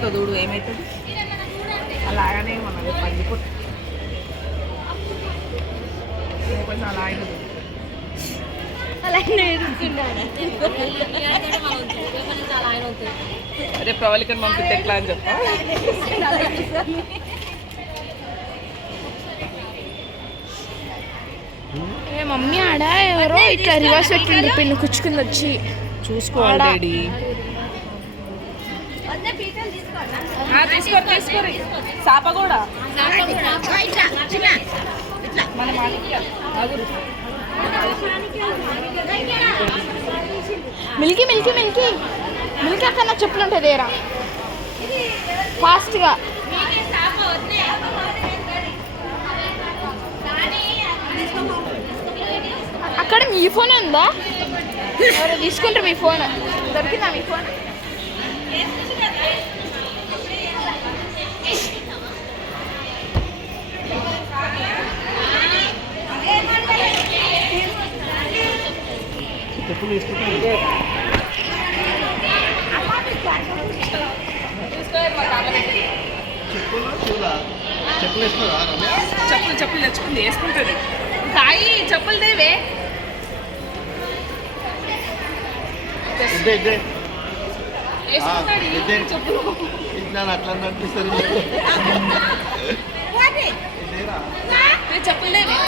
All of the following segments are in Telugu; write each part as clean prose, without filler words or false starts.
తర్వాత చూడు ఏమవుతుంది అలాగనే మనది పగిలిపోతుంది కొంచెం అలాగే అదే ప్రవళికని పంపిస్తే ఎట్లా అని చెప్పా ఏ మమ్మీ ఆడ ఎవరో ఇట్లా రివర్స్ పెట్టింది పిన్ను కుచ్చుకుంది వచ్చి చూసుకోవాలి డాడీ తీసుకోరు చాప కూడా మన మిల్కీ మిల్కీ మిల్కీ మిల్కీ అక్కడ నా చెప్పులు ఉంటుంది ఏరా ఫాస్ట్గా అక్కడ మీ ఫోన్ ఉందా ఎవరు తీసుకుంటారు మీ ఫోన్ దొరికిందా మీ ఫోన్ చెప్పులు తెచ్చుకుంది వేసుకుంటుంది తాయి చెప్పులు దేవే చెప్పులు చెప్పులు దేవే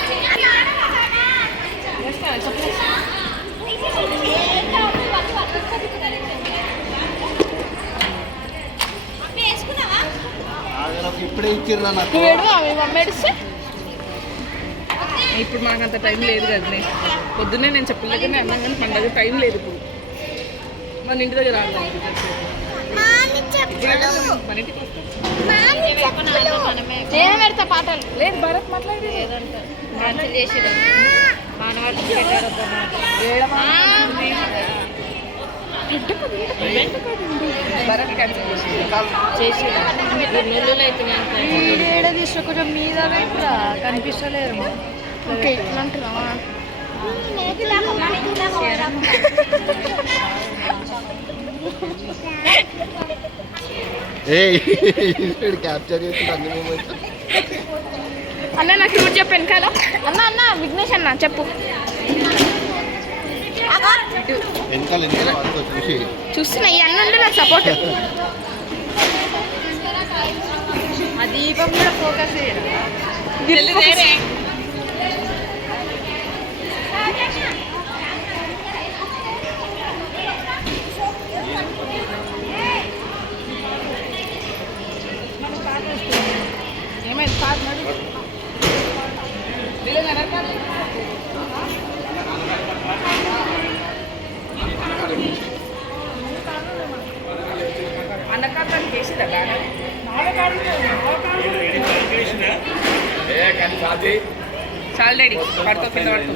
ఇప్పుడే ఇచ్చిర్రా నాకు ఇప్పుడు మనకు అంత టైం లేదు కదా పొద్దున్నే నేను చెప్పలేకనే అన్నాను కానీ పండగ టైం లేదు ఇప్పుడు మన ఇంటి దగ్గర రాదు మన ఇంటికి నేను పెడతా పాటలు లేదు భరత్ మాట్లాడి భరత్ క్యాన్సిల్ చేసి ఏడ తీసుకో కొంచెం మీద కూడా కనిపిస్తలేరు ఓకే ఇట్లా అంటున్నావా క్యాప్చర్ చేసి అన్ని మూమెంట్స్ అన్న నాకు చూడు చెప్పు వెనకాల అన్న అన్న విఘ్నేష్ అన్న చెప్పు వెనకాల చూసి చూస్తున్నా ఈ అన్న ఉంటే నాకు సపోర్ట్ ఆ దీపం కూడా ఫోకస్ ఏమైంది కాదు నడు అన్నకార్యం చేసిదా చాలు డాడీ పడుకో కింద పడుకో